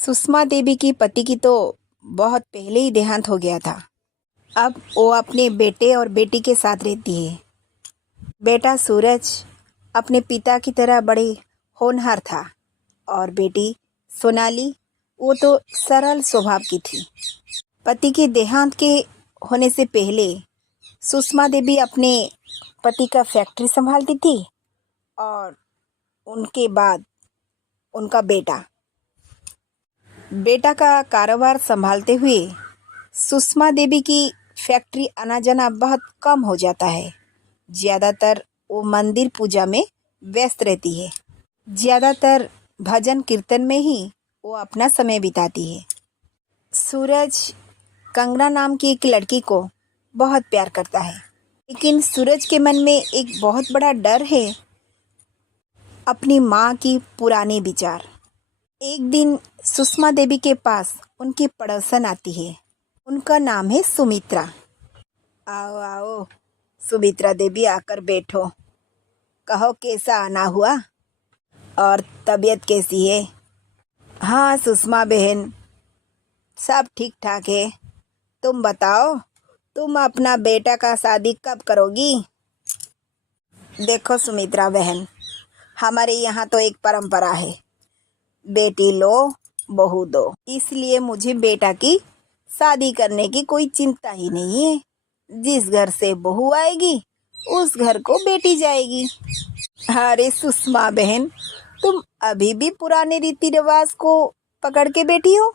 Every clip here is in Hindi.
सुषमा देवी की पति की तो बहुत पहले ही देहांत हो गया था। अब वो अपने बेटे और बेटी के साथ रहती है। बेटा सूरज अपने पिता की तरह बड़े होनहार था और बेटी सोनाली वो तो सरल स्वभाव की थी। पति के देहांत के होने से पहले सुषमा देवी अपने पति का फैक्ट्री संभालती थी और उनके बाद उनका बेटा का कारोबार संभालते हुए सुषमा देवी की फैक्ट्री आना जाना बहुत कम हो जाता है। ज़्यादातर वो मंदिर पूजा में व्यस्त रहती है। ज़्यादातर भजन कीर्तन में ही वो अपना समय बिताती है। सूरज कंगना नाम की एक लड़की को बहुत प्यार करता है, लेकिन सूरज के मन में एक बहुत बड़ा डर है, अपनी माँ की पुराने विचार। एक दिन सुषमा देवी के पास उनकी पड़ोसन आती है। उनका नाम है सुमित्रा। आओ आओ सुमित्रा देवी, आकर बैठो। कहो कैसा आना हुआ और तबीयत कैसी है? हाँ सुषमा बहन, सब ठीक ठाक है। तुम बताओ, तुम अपना बेटा का शादी कब करोगी? देखो सुमित्रा बहन, हमारे यहाँ तो एक परंपरा है, बेटी लो बहू दो। इसलिए मुझे बेटा की शादी करने की कोई चिंता ही नहीं है। जिस घर से बहू आएगी उस घर को बेटी जाएगी। अरे सुषमा बहन, तुम अभी भी पुराने रीति रिवाज को पकड़ के बैठी हो।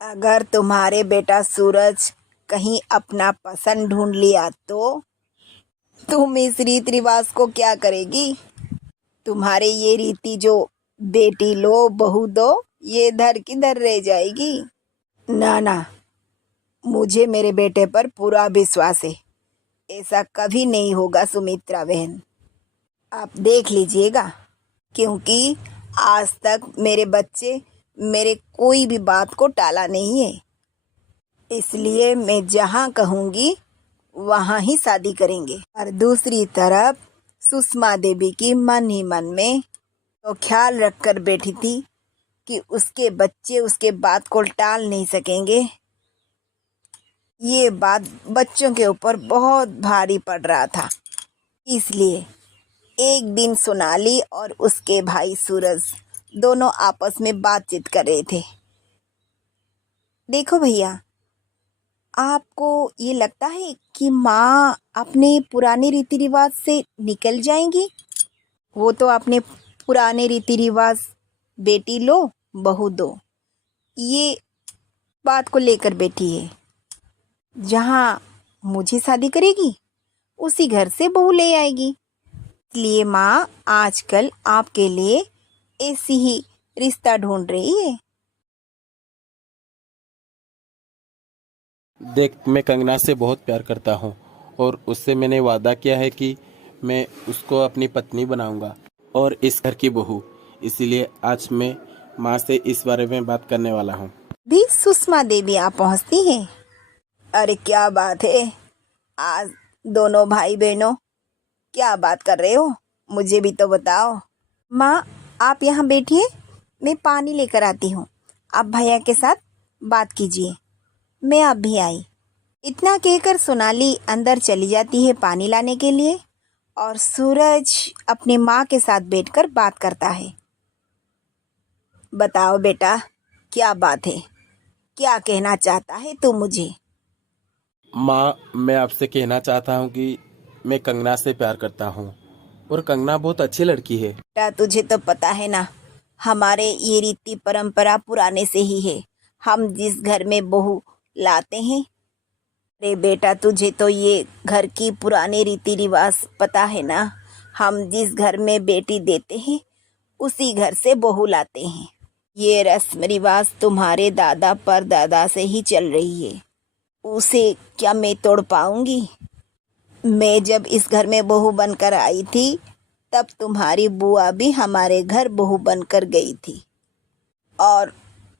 अगर तुम्हारे बेटा सूरज कहीं अपना पसंद ढूंढ लिया तो तुम इस रीति रिवाज को क्या करेगी? तुम्हारे ये रीति जो बेटी लो बहू दो, ये धर की धर रह जाएगी। ना ना, मुझे मेरे बेटे पर पूरा विश्वास है। ऐसा कभी नहीं होगा सुमित्रा बहन, आप देख लीजिएगा, क्योंकि आज तक मेरे बच्चे मेरे कोई भी बात को टाला नहीं है। इसलिए मैं जहाँ कहूँगी वहाँ ही शादी करेंगे। और दूसरी तरफ सुषमा देवी की मन ही मन में तो ख्याल रखकर बैठी थी कि उसके बच्चे उसके बात को टाल नहीं सकेंगे। ये बात बच्चों के ऊपर बहुत भारी पड़ रहा था। इसलिए एक दिन सोनाली और उसके भाई सूरज दोनों आपस में बातचीत कर रहे थे। देखो भैया, आपको ये लगता है कि माँ अपने पुराने रीति रिवाज से निकल जाएंगी? वो तो अपने पुराने रीति रिवाज बेटी लो बहू दो ये बात को लेकर बैठी है। जहाँ मुझे शादी करेगी उसी घर से बहू ले आएगी। इसलिए माँ आजकल आपके लिए ऐसी ही रिश्ता ढूंढ रही है। देख, मैं कंगना से बहुत प्यार करता हूँ और उससे मैंने वादा किया है कि मैं उसको अपनी पत्नी बनाऊंगा और इस घर की बहू। इसीलिए आज मैं माँ से इस बारे में बात करने वाला हूँ। भी सुषमा देवी आप पहुँचती हैं। अरे क्या बात है, आज दोनों भाई बहनों क्या बात कर रहे हो? मुझे भी तो बताओ। माँ आप यहाँ बैठिए, मैं पानी लेकर आती हूँ। आप भैया के साथ बात कीजिए, मैं अब भी आई। इतना कहकर सोनाली अंदर चली जाती है पानी लाने के लिए और सूरज अपनी माँ के साथ बैठकर बात करता है। बताओ बेटा, क्या बात है? क्या कहना चाहता है तू मुझे? माँ, मैं आपसे कहना चाहता हूँ कि मैं कंगना से प्यार करता हूँ और कंगना बहुत अच्छी लड़की है। बेटा तुझे तो पता है ना, हमारे ये रीति परंपरा पुराने से ही है। हम जिस घर में बहू लाते हैं, अरे बेटा तुझे तो ये घर की पुराने रीति रिवाज पता है ना। हम जिस घर में बेटी देते हैं उसी घर से बहू लाते हैं। ये रस्म रिवाज तुम्हारे दादा परदादा से ही चल रही है, उसे क्या मैं तोड़ पाऊंगी? मैं जब इस घर में बहू बनकर आई थी तब तुम्हारी बुआ भी हमारे घर बहू बनकर गई थी और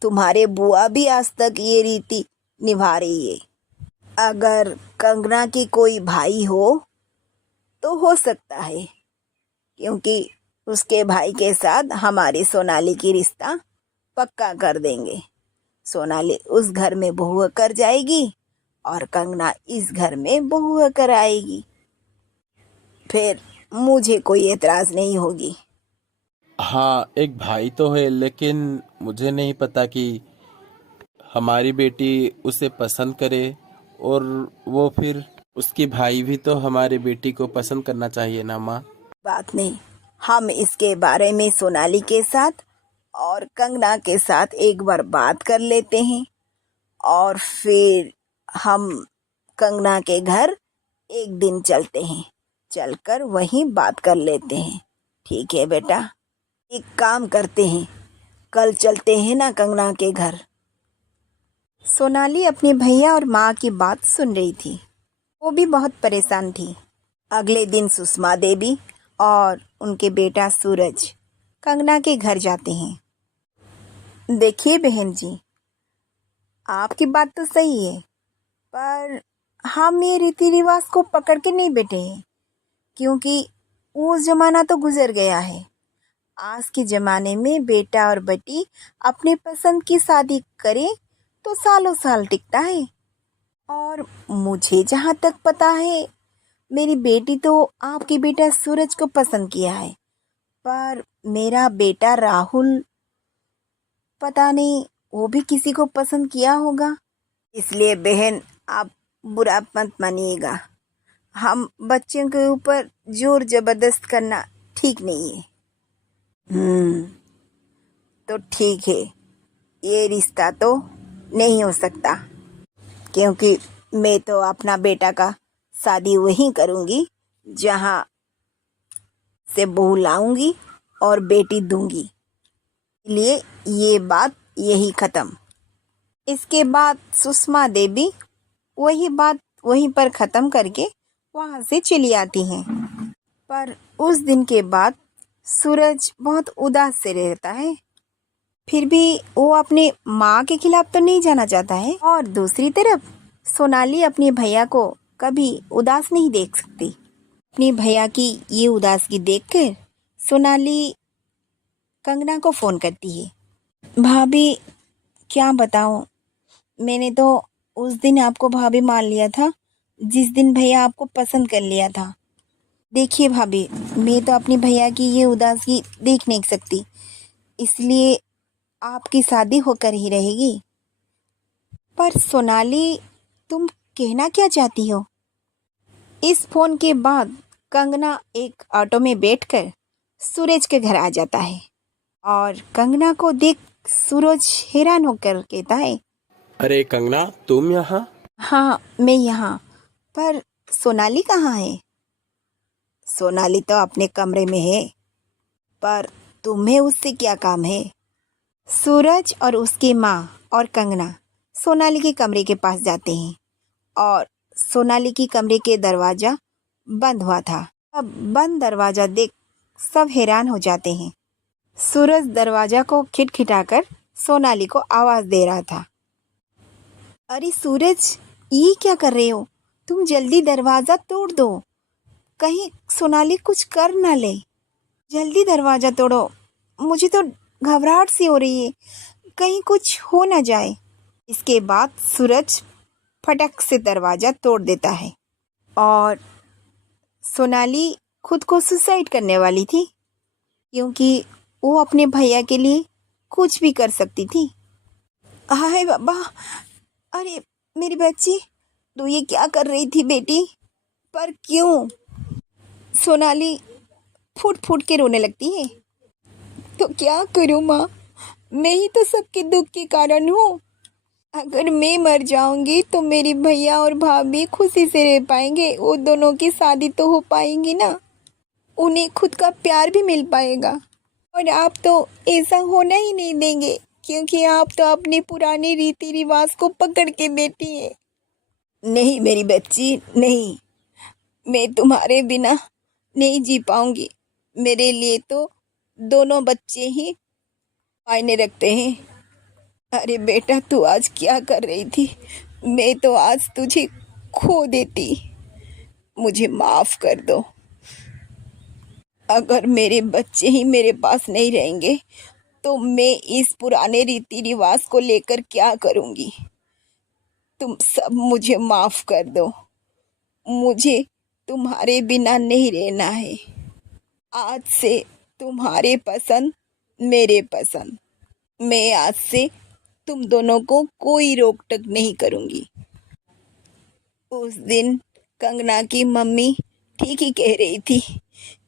तुम्हारे बुआ भी आज तक ये रीति निभा रही है। अगर कंगना की कोई भाई हो तो हो सकता है, क्योंकि उसके भाई के साथ हमारी सोनाली की रिश्ता पक्का कर देंगे। सोनाली उस घर में बहू होकर जाएगी और कंगना इस घर में बहू होकर आएगी। फिर मुझे कोई एतराज नहीं होगी। हाँ, एक भाई तो है, लेकिन मुझे नहीं पता कि हमारी बेटी उसे पसंद करे, और वो फिर उसकी भाई भी तो हमारी बेटी को पसंद करना चाहिए ना माँ। बात नहीं, हम इसके बारे में सोनाली के साथ और कंगना के साथ एक बार बात कर लेते हैं और फिर हम कंगना के घर एक दिन चलते हैं, चलकर वहीं बात कर लेते हैं। ठीक है बेटा, एक काम करते हैं, कल चलते हैं ना कंगना के घर। सोनाली अपने भैया और माँ की बात सुन रही थी। वो भी बहुत परेशान थी। अगले दिन सुषमा देवी और उनके बेटा सूरज कंगना के घर जाते हैं। देखिए बहन जी, आपकी बात तो सही है, पर हम ये रीति रिवाज को पकड़ के नहीं बैठे हैं, क्योंकि वो ज़माना तो गुजर गया है। आज के ज़माने में बेटा और बेटी अपने पसंद की शादी करें तो सालों साल टिकता है। और मुझे जहाँ तक पता है, मेरी बेटी तो आपके बेटा सूरज को पसंद किया है, पर मेरा बेटा राहुल पता नहीं वो भी किसी को पसंद किया होगा। इसलिए बहन, आप बुरा मत मानिएगा। हम बच्चों के ऊपर जोर जबरदस्त करना ठीक नहीं है। तो ठीक है, ये रिश्ता तो नहीं हो सकता, क्योंकि मैं तो अपना बेटा का शादी वहीं करूँगी जहाँ से बहू लाऊंगी और बेटी दूंगी। इसलिए ये बात यही ख़त्म। इसके बाद सुषमा देवी वही बात वहीं पर ख़त्म करके वहाँ से चली आती हैं। पर उस दिन के बाद सूरज बहुत उदास से रहता है। फिर भी वो अपने माँ के खिलाफ तो नहीं जाना चाहता है, और दूसरी तरफ सोनाली अपने भैया को कभी उदास नहीं देख सकती। अपने भैया की ये उदासगी देखकर सोनाली कंगना को फ़ोन करती है। भाभी, क्या बताऊँ, मैंने तो उस दिन आपको भाभी मान लिया था जिस दिन भैया आपको पसंद कर लिया था। देखिए भाभी, मैं तो अपनी भैया की ये उदासी देख नहीं सकती, इसलिए आपकी शादी होकर ही रहेगी। पर सोनाली, तुम कहना क्या चाहती हो? इस फोन के बाद कंगना एक ऑटो में बैठकर सूरज के घर आ जाता है, और कंगना को देख सूरज हैरान होकर कहता है, अरे कंगना, तुम यहाँ? हाँ मैं यहाँ, पर सोनाली कहाँ है? सोनाली तो अपने कमरे में है, पर तुम्हें उससे क्या काम है? सूरज और उसकी माँ और कंगना सोनाली के कमरे के पास जाते हैं, और सोनाली की कमरे के दरवाज़ा बंद हुआ था। अब बंद दरवाज़ा देख सब हैरान हो जाते हैं। सूरज दरवाज़ा को खिटखिटाकर सोनाली को आवाज़ दे रहा था। अरे सूरज, ये क्या कर रहे हो? तुम जल्दी दरवाज़ा तोड़ दो, कहीं सोनाली कुछ कर ना ले। जल्दी दरवाज़ा तोड़ो, मुझे तो घबराहट सी हो रही है, कहीं कुछ हो ना जाए। इसके बाद सूरज फटक से दरवाज़ा तोड़ देता है, और सोनाली खुद को सुसाइड करने वाली थी, क्योंकि वो अपने भैया के लिए कुछ भी कर सकती थी। हाय बाबा, अरे मेरी बच्ची, तू ये क्या कर रही थी बेटी? पर क्यों? सोनाली फूट फूट के रोने लगती है। तो क्या करूँ माँ, मैं ही तो सबके दुख के कारण हूँ। अगर मैं मर जाऊंगी तो मेरी भैया और भाभी खुशी से रह पाएंगे, वो दोनों की शादी तो हो पाएंगी ना, उन्हें खुद का प्यार भी मिल पाएगा। और आप तो ऐसा होना ही नहीं देंगे, क्योंकि आप तो अपने पुराने रीति रिवाज को पकड़ के बैठी हैं। नहीं मेरी बच्ची, नहीं, मैं तुम्हारे बिना नहीं जी पाऊंगी। मेरे लिए तो दोनों बच्चे ही मायने रखते हैं। अरे बेटा, तू आज क्या कर रही थी? मैं तो आज तुझे खो देती। मुझे माफ़ कर दो। अगर मेरे बच्चे ही मेरे पास नहीं रहेंगे तो मैं इस पुराने रीति रिवाज को लेकर क्या करूँगी। तुम सब मुझे माफ़ कर दो। मुझे तुम्हारे बिना नहीं रहना है। आज से तुम्हारे पसंद मेरे पसंद। मैं आज से तुम दोनों को कोई रोक टोक नहीं करूँगी। उस दिन कंगना की मम्मी ठीक ही कह रही थी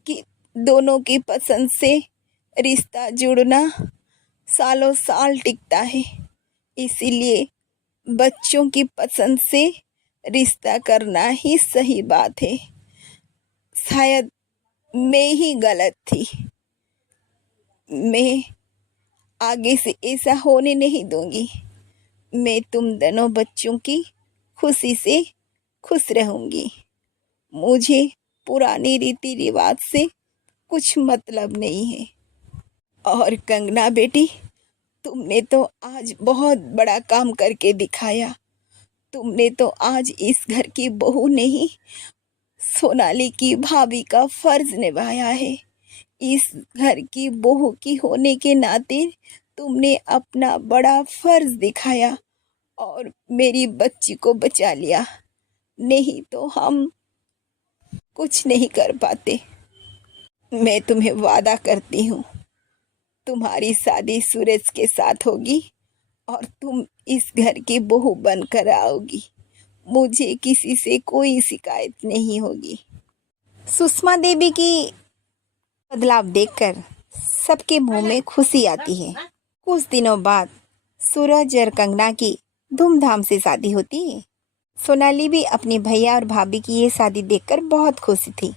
कि दोनों की पसंद से रिश्ता जुड़ना सालों साल टिकता है, इसीलिए बच्चों की पसंद से रिश्ता करना ही सही बात है। शायद मैं ही गलत थी। मैं आगे से ऐसा होने नहीं दूंगी। मैं तुम दोनों बच्चों की खुशी से खुश रहूंगी। मुझे पुरानी रीति रिवाज से कुछ मतलब नहीं है। और कंगना बेटी, तुमने तो आज बहुत बड़ा काम करके दिखाया। तुमने तो आज इस घर की बहू नहीं, सोनाली की भाभी का फर्ज निभाया है। इस घर की बहू की होने के नाते तुमने अपना बड़ा फर्ज दिखाया और मेरी बच्ची को बचा लिया। नहीं तो हम कुछ नहीं कर पाते। मैं तुम्हें वादा करती हूँ, तुम्हारी शादी सूरज के साथ होगी और तुम इस घर की बहू बनकर आओगी। मुझे किसी से कोई शिकायत नहीं होगी। सुषमा देवी की बदलाव देखकर सबके मुंह में खुशी आती है। कुछ दिनों बाद सूरज और कंगना की धूमधाम से शादी होती है। सोनाली भी अपनी भैया और भाभी की ये शादी देखकर बहुत खुश थी।